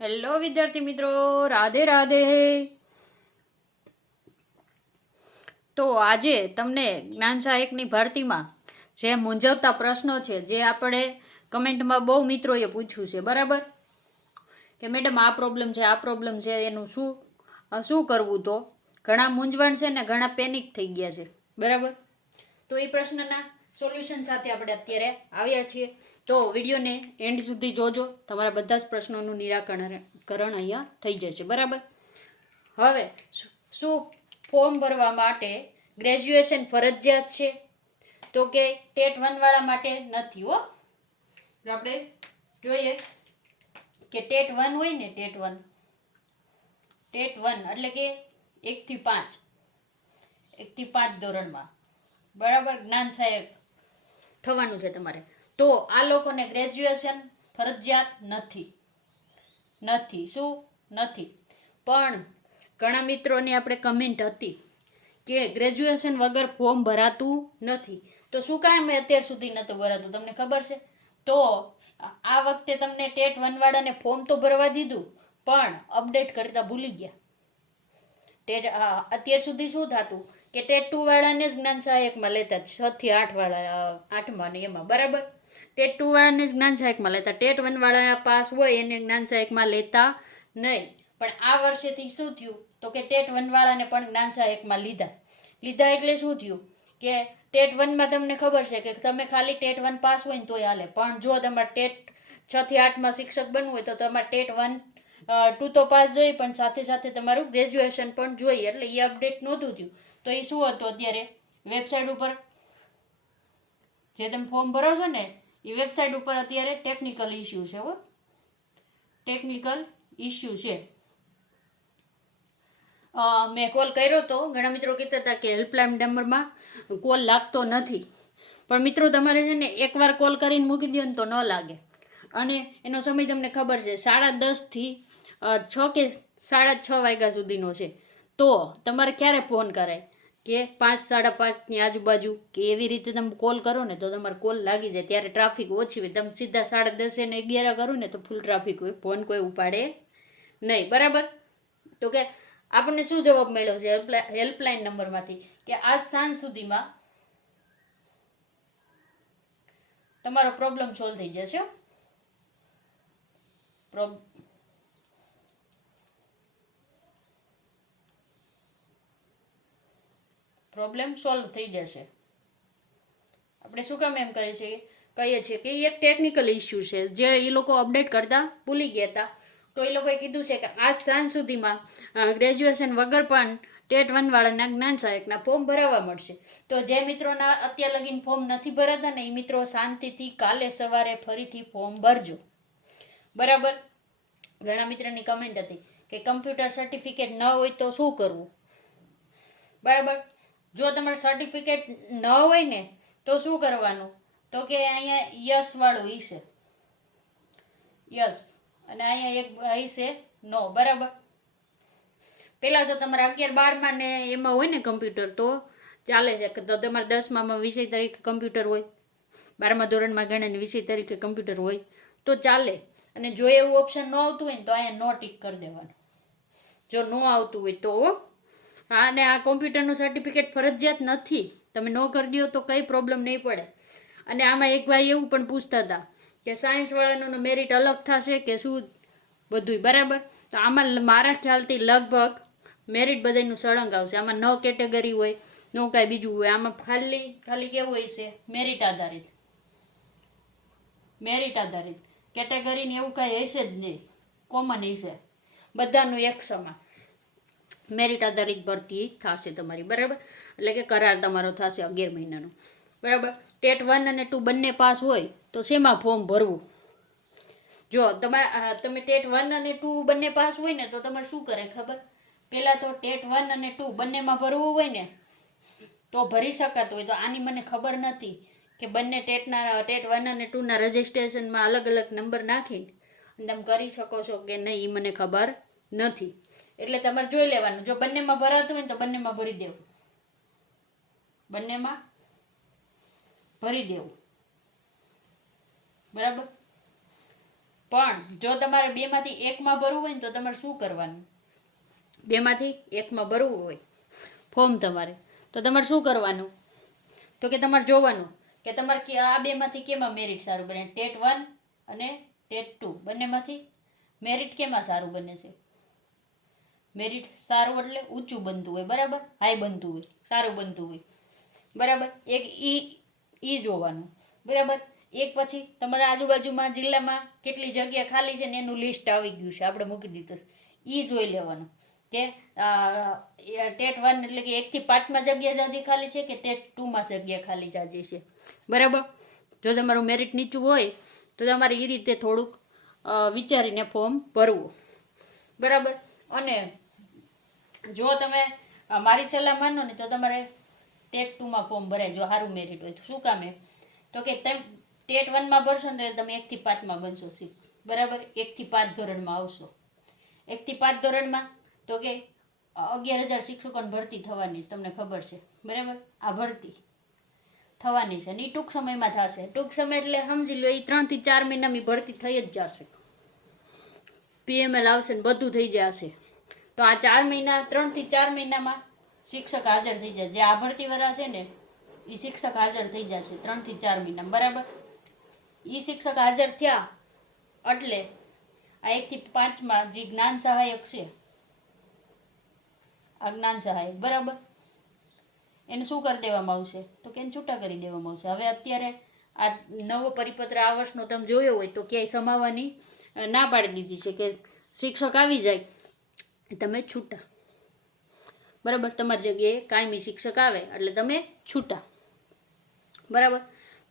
Hello વિદ્યાર્થી મિત્રો, રાધે રાધે. તો આજે તમને જ્ઞાન સહાયકની ભરતીમાં જે મૂંઝવતા પ્રશ્નો છે, જે આપણે કમેન્ટમાં બહુ મિત્રોએ પૂછ્યું છે, બરાબર, કે મેડમ આ પ્રોબ્લેમ છે, એનું શું કરવું. તો ઘણા મૂંઝવણ છે ને ઘણા પેનિક થઈ ગયા છે, બરાબર. તો એ પ્રશ્નના સોલ્યુશન સાથે આપણે અત્યારે આવ્યા છીએ. તો વિડીયોને એન્ડ સુધી જોજો, તમારા બધા જ પ્રશ્નોનું નિરાકરણ અહીંયા થઈ જશે, બરાબર. હવે શું ફોર્મ ભરવા માટે ગ્રેજ્યુએશન ફરજિયાત છે? તો કે ટેટ 1 વાળા માટે નથી હો. આપણે જોઈએ કે ટેટ 1 હોય ને, ટેટ 1 એટલે કે 1 થી 5 ધોરણમાં, બરાબર, જ્ઞાન સહાયક થવાનું છે તમારે. તો આ લોકોને ગ્રેજ્યુએશન ફરજિયાત નથી. શું નથી? પણ ઘણા મિત્રોની આપણે કમેન્ટ હતી કે ગ્રેજ્યુએશન વગર ફોર્મ ભરાતું નથી. તો શું કામ અત્યાર સુધી નહોતું ભરાતું, તમને ખબર છે? તો આ વખતે તમને ટેટ 1 વાળાને ફોર્મ તો ભરવા દીધું, પણ અપડેટ કરતા ભૂલી ગયા. અત્યાર સુધી શું થતું કે ટેટ 2 વાળાને જ જ્ઞાન સહાયકમાં લેતા, 6 થી 8 વાળા 8માં ને એમાં, બરાબર. ટેટ 2 વાળાને જ જ્ઞાન સહાયકમાં લેતા, ટેટ 1 વાળા પાસ હોય એને જ્ઞાન સહાયકમાં લેતા નહીં. પણ આ વર્ષેથી શું થયું તો કે ટેટ 1 વાળાને પણ જ્ઞાન સહાયકમાં લીધા એટલે શું થયું કે ટેટ 1માં તમને ખબર છે કે તમે ખાલી ટેટ 1 પાસ હોય ને તોય હાલે, પણ જો તમારે ટેટ 6 થી 8માં શિક્ષક બનવું હોય તો તમારે ટેટ 2 તો પાસ જોઈએ, પણ સાથે સાથે તમારું ગ્રેજ્યુએશન પણ જોઈએ. એટલે એ અપડેટ નહોતું થયું. તો એ શું હતું, અત્યારે વેબસાઇટ ઉપર જે તમે ફોર્મ ભરો છો ને, એ વેબસાઇટ ઉપર અત્યારે ટેકનિકલ ઇસ્યુ છે. મેં કોલ કર્યો તો ઘણા મિત્રો કહેતા હતા કે હેલ્પલાઇન નંબરમાં કોલ લાગતો નથી. પણ મિત્રો તમારે છે ને એકવાર કોલ કરીને મૂકી દો ને તો ન લાગે. અને એનો સમય તમને ખબર છે 10:30 થી 6 કે 6:30 વાગ્યા સુધીનો છે. તો તમારે ક્યારે ફોન કરાય કે 5, 5:30ની આજુબાજુ કે એવી રીતે તમે કોલ કરો ને તો તમારે કોલ લાગી જાય. ત્યારે ટ્રાફિક ઓછી હોય. તમે સીધા 10:30 ને 11 કરો ને તો ફૂલ ટ્રાફિક હોય, ફોન કોઈ ઉપાડે નહીં, બરાબર. તો કે આપણને શું જવાબ મળ્યો છે હેલ્પલાઇન નંબરમાંથી કે આજ સાંજ સુધીમાં તમારો પ્રોબ્લેમ સોલ્વ થઈ જશે. પ્રોબ્લેમ સોલ્વ થઈ જશે. આપણે શું કામ એમ કહીએ છીએ કે એક ટેકનિકલ ઇસ્યુ છે, જે એ લોકો અપડેટ કરતા ભૂલી ગયા હતા. તો એ લોકોએ કીધું છે કે આજ સાંજ સુધીમાં ગ્રેજ્યુએશન વગર પણ ટેટ 1 વાળાના જ્ઞાન સહાયકના ફોર્મ ભરાવા મળશે. તો જે મિત્રોના અત્યાર લગીન ફોર્મ નથી ભરાતા ને એ મિત્રો શાંતિથી કાલે સવારે ફરીથી ફોર્મ ભરજો, બરાબર. ઘણા મિત્રોની કમેન્ટ હતી કે કમ્પ્યુટર સર્ટિફિકેટ ન હોય તો શું કરવું, બરાબર. જો તમારે સર્ટિફિકેટ ન હોય ને તો શું કરવાનું, તો કે અહીંયા યસ વાળું હશે, યસ, અને અહીંયા એક હશે નો, બરાબર. પેલા તો તમારે 11-12માં ને એમાં હોય ને કમ્પ્યુટર તો ચાલે છે. તો તમારે 10માં વિષય તરીકે કમ્પ્યુટર હોય, 12મા ધોરણમાં ગણ્યા વિષય તરીકે કમ્પ્યુટર હોય તો ચાલે. અને જો એવું ઓપ્શન ન આવતું હોય ને તો અહીંયા નો ટીક કરી દેવાનું. જો ન આવતું હોય તો અને આ કોમ્પ્યુટરનું સર્ટિફિકેટ ફરજિયાત નથી, તમે ન કરી દો તો કંઈ પ્રોબ્લેમ નહીં પડે. અને આમાં એક ભાઈ એવું પણ પૂછતા હતા કે સાયન્સવાળાનું મેરિટ અલગ થશે કે શું બધુંય, બરાબર. તો આમાં મારા ખ્યાલથી લગભગ મેરિટ બધાનું સળંગ આવશે. આમાં ન કેટેગરી હોય, ન કાંઈ બીજું હોય. આમાં ખાલી કેવું હોય છે, મેરિટ આધારિત કેટેગરીને એવું કાંઈ હશે જ નહીં, કોમન હશે બધાનું એક સમાન. મેરિટ આધારિત ભરતી થશે તમારી, બરાબર. એટલે કે કરાર તમારો થશે 11 મહિનાનો, બરાબર. ટેટ 1 અને 2 બંને પાસ હોય તો શેમાં ફોર્મ ભરવું? જો તમે ટેટ 1 અને 2 બંને પાસ હોય ને તો તમારે શું કરે ખબર? પહેલાં તો ટેટ 1 અને 2 બંનેમાં ભરવું હોય ને તો ભરી શકાતું હોય. તો આની મને ખબર નથી કે બંને ટેટ 1 અને 2ના રજિસ્ટ્રેશનમાં અલગ અલગ નંબર નાખીને તમે કરી શકો છો કે નહીં, એ મને ખબર નથી. એટલે તમારે જોઈ લેવાનું. જો બંનેમાં ભરાતું હોય ને તો બંનેમાં ભરી દેવું, બરાબર. પણ જો તમારે બેમાંથી એકમાં ભરવું હોય ને તો તમારે શું કરવાનું? બેમાંથી એકમાં ભરવું હોય ફોર્મ તમારે, તો તમારે શું કરવાનું? તો કે તમારે જોવાનું કે તમારે આ બેમાંથી કેમાં મેરિટ સારું બને. ટેટ 1 અને ટેટ 2 બંનેમાંથી મેરિટ કેમાં સારું બને છે? મેરિટ સારું એટલે ઊંચું બનતું હોય, બરાબર, હાઈ બનતું હોય, સારું બનતું હોય, બરાબર. એક ઈ જોવાનું, બરાબર. એક પછી તમારા આજુબાજુમાં જિલ્લામાં કેટલી જગ્યા ખાલી છે ને એનું લિસ્ટ આવી ગયું છે, આપણે મૂકી દીધું, ઈ જોઈ લેવાનું કે ટેટ 1 એટલે કે 1 થી 5માં જગ્યા હજી ખાલી છે કે ટેટ 2માં જગ્યા ખાલી જાજી છે, બરાબર. જો તમારું મેરિટ નીચું હોય તો તમારે એ રીતે થોડુંક વિચારીને ફોર્મ ભરવું, બરાબર. અને જો તમે મારી સલાહ માનો ને તો તમારે ટેટ 2માં ફોર્મ ભરાય જો સારું મેરિટ હોય તો. શું કામે? તો કે તમે ટેટ 1માં ભરશો ને તમે 1 થી 5માં બનશો, બરાબર. 1 થી 5 ધોરણમાં આવશો. 1 થી 5 ધોરણમાં તો કે 11,000 શિક્ષકોની ભરતી થવાની, તમને ખબર છે, બરાબર. આ ભરતી થવાની છે અને એ ટૂંક સમયમાં થશે. ટૂંક સમય એટલે સમજી લો એ 3 થી 4 મહિનામાં ભરતી થઈ જ જશે. PML આવશે ને બધું થઈ જશે. તો આ 4 મહિના, 3 થી 4 મહિનામાં શિક્ષક હાજર થઈ જશે. જે આ ભરતી વાળા છે ને એ શિક્ષક હાજર થઈ જશે 3 થી 4 મહિનામાં, બરાબર. એ શિક્ષક હાજર થયા એટલે આ 1 થી 5માં જે જ્ઞાન સહાયક છે, આ જ્ઞાન સહાયક, બરાબર, એને શું કરી દેવામાં આવશે? તો કે એને છૂટા કરી દેવામાં આવશે. હવે અત્યારે આ નવો પરિપત્ર આ વર્ષનો તમે જોયો હોય તો ક્યાંય સમાવવાની ના પાડી દીધી છે કે શિક્ષક આવી જાય તમે છૂટા, બરાબર. તમારી જગ્યાએ કાયમી શિક્ષક આવે એટલે તમે છૂટા, બરાબર.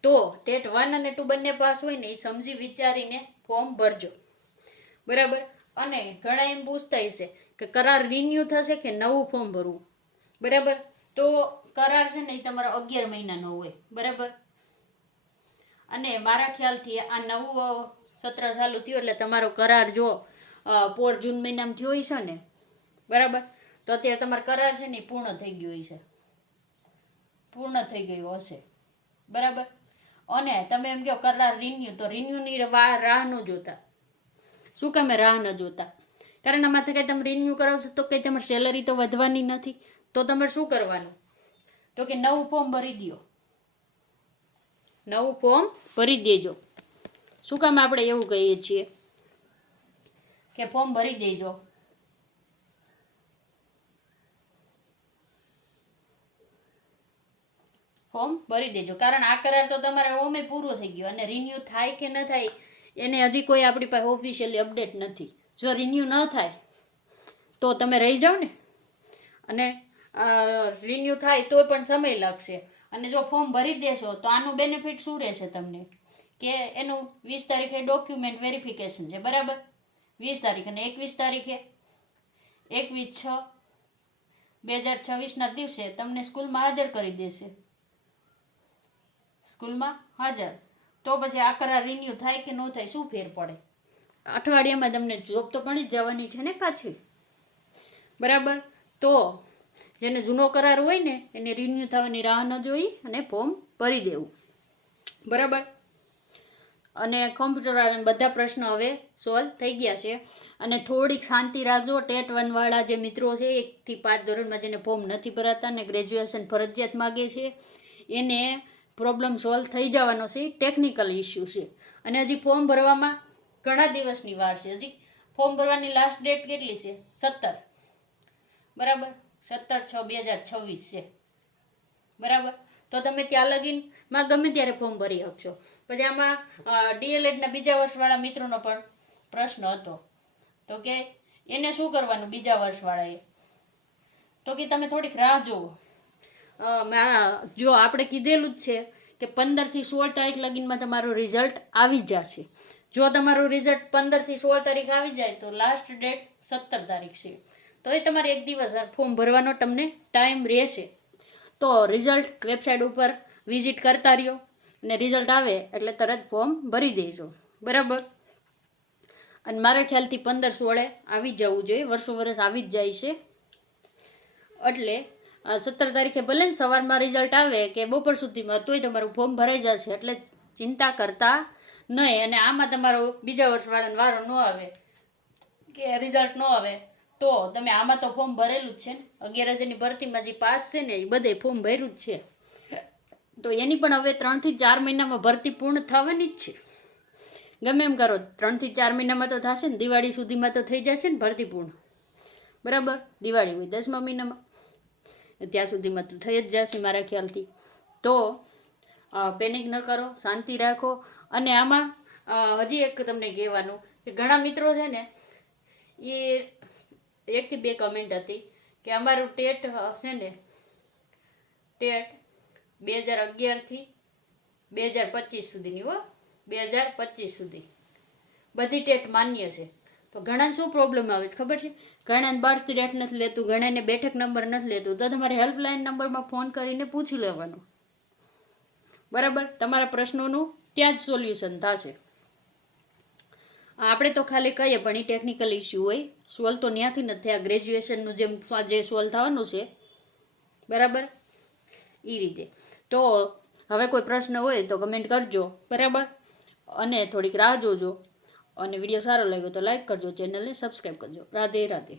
તો ટેટ 1 અને 2 બંને પાસ હોય ને એ સમજી વિચારીને ફોર્મ ભરજો, બરાબર. અને ઘણા એમ પૂછતા હશે કે કરાર રિન્યુ થશે કે નવું ફોર્મ ભરવું, બરાબર. તો કરાર છે ને એ તમારો 11 મહિનાનો હોય, બરાબર. અને મારા ખ્યાલથી આ નવું સત્ર ચાલુ થયું એટલે તમારો કરાર જો પોર જૂન મહિનામાં થયો હશે ને, બરાબર, તો અત્યારે તમારો કરાર છે ને પૂર્ણ થઈ ગયો હશે, પૂર્ણ થઈ ગયું હશે, બરાબર. અને તમે એમ કહો કરાર રિન્યુ, તો રિન્યુની રાહ ન જોતા. શું કામે રાહ ન જોતા? કારણ આમાંથી કંઈ તમે રિન્યુ કરાવશો તો કંઈ તમારી સેલરી તો વધવાની નથી. તો તમારે શું કરવાનું? તો કે નવું ફોર્મ ભરી દો, નવું ફોર્મ ભરી દેજો. શું કામ આપણે એવું કહીએ છીએ કે ફોર્મ ભરી દેજો? ફોર્મ ભરી દેજો. કારણ આ કરાર તો તમારે ઓમે પૂરો થઈ ગયો અને રિન્યુ થાય કે ન થાય એને હજી કોઈ આપણી પાસે ઓફિશિયલી અપડેટ નથી. જો રિન્યુ ન થાય તો તમે રહી જાઓ ને, અને રિન્યુ થાય તો પણ સમય લાગશે. અને જો ફોર્મ ભરી દેશો તો આનું બેનિફિટ શું રહેશે તમને કે એનું 20 તારીખે ડોક્યુમેન્ટ વેરિફિકેશન છે, બરાબર. 20 તારીખ અને 21 તારીખે 21/6/2026ના દિવસે તમને સ્કૂલમાં હાજર કરી દેશે, સ્કૂલમાં હાજર. તો પછી આ કરાર રિન્યુ થાય કે ન થાય શું ફેર પડે? અઠવાડિયામાં તમને જોબ તો મળી જ જવાની છે ને પાછી, બરાબર. તો જેને જૂનો કરાર હોય ને એને રિન્યુ થવાની રાહ ન જોઈ અને ફોર્મ ભરી દેવું, બરાબર. અને કોમ્પ્યુટર અને બધા પ્રશ્નો હવે સોલ્વ થઈ ગયા છે. અને થોડીક શાંતિ રાખજો. ટેટ 1 વાળા જે મિત્રો છે 1 થી 5 ધોરણમાં જેને ફોર્મ નથી ભરાતા ને ગ્રેજ્યુએશન ફરજિયાત માગે છે એને પ્રોબ્લેમ સોલ્વ થઈ જવાનો છે. ટેકનિકલ ઇસ્યુ છે અને હજી ફોર્મ ભરવામાં ઘણા દિવસની વાર છે. હજી ફોર્મ ભરવાની લાસ્ટ ડેટ કેટલી છે? 17, બરાબર. 17/6/2026 છે, બરાબર. તો તમે ત્યાં લગીનમાં ગમે ત્યારે ફોર્મ ભરી શકશો. પછી આમાં DLEDના બીજા વર્ષવાળા મિત્રોનો પણ પ્રશ્ન હતો તો કે એને શું કરવાનું બીજા વર્ષવાળાએ? તો કે તમે થોડીક રાહ જુઓ. જો આપણે કીધેલું જ છે કે 15 થી 16 તારીખ લગીનમાં તમારું રિઝલ્ટ આવી જશે. જો તમારું રિઝલ્ટ 15 થી 16 તારીખ આવી જાય તો લાસ્ટ ડેટ 17 તારીખ છે. તો એ તમારે એક દિવસ ફોર્મ ભરવાનો તમને ટાઈમ રહેશે. તો રિઝલ્ટ વેબસાઇટ ઉપર વિઝિટ કરતા રહ્યો અને રિઝલ્ટ આવે એટલે તરત ફોર્મ ભરી દેજો, બરાબર. અને મારા ખ્યાલથી 15-16 આવી જ જવું જોઈએ, વર્ષો વર્ષ આવી જ જાય છે. એટલે 17 તારીખે ભલે ને સવારમાં રિઝલ્ટ આવે કે બપોર સુધીમાં તોય તમારું ફોર્મ ભરાઈ જશે. એટલે ચિંતા કરતા નહીં અને આમાં તમારો બીજા વર્ષવાળાનો વારો ન આવે કે રિઝલ્ટ ન આવે તો તમે આમાં તો ફોર્મ ભરેલું જ છે ને 11,000ની ભરતીમાં જે પાસ છે ને એ બધે ફોર્મ ભર્યું જ છે, તો એની પણ હવે 3 થી 4 મહિનામાં ભરતી પૂર્ણ થવાની જ છે. ગમે એમ કરો 3 થી 4 મહિનામાં તો થશે ને, દિવાળી સુધીમાં તો થઈ જશે ને ભરતી પૂર્ણ, બરાબર. દિવાળી હોય 10મા મહિનામાં, ત્યાં સુધીમાં તો થઈ જ જશે મારા ખ્યાલથી. તો પેનિક ન કરો, શાંતિ રાખો. અને આમાં હજી એક તમને કહેવાનું કે ઘણા મિત્રો છે ને એ 1 થી 2 કમેન્ટ હતી કે અમારું ટેટ છે ને ટેટ 2011 થી 2025 સુધીની 2025 સુધી બધી ટેટ માન્ય છે. તો ઘણા શું પ્રોબ્લેમ આવે છે ખબર છે? ઘણાને બર્થ ડેટ નથી લેતું, ઘણાને બેઠક નંબર નથી લેતું, તો તમારે હેલ્પલાઇન નંબરમાં ફોન કરીને પૂછી લેવાનું, બરાબર. તમારા પ્રશ્નોનું ત્યાં જ સોલ્યુશન થશે. આપણે તો ખાલી કહીએ પણ એ ટેકનિકલ ઇસ્યુ હોય, સોલ્વ તો ત્યાંથી નથી થયા. ગ્રેજ્યુએશનનું જે સોલ્વ થવાનું છે, બરાબર, એ રીતે. તો હવે કોઈ પ્રશ્ન હોય તો કમેન્ટ કરજો, બરાબર. અને થોડીક રાહ જોજો. અને વિડીયો સારો લાગ્યો તો લાઈક કરજો, ચેનલને સબસ્ક્રાઈબ કરજો. રાધે રાધે.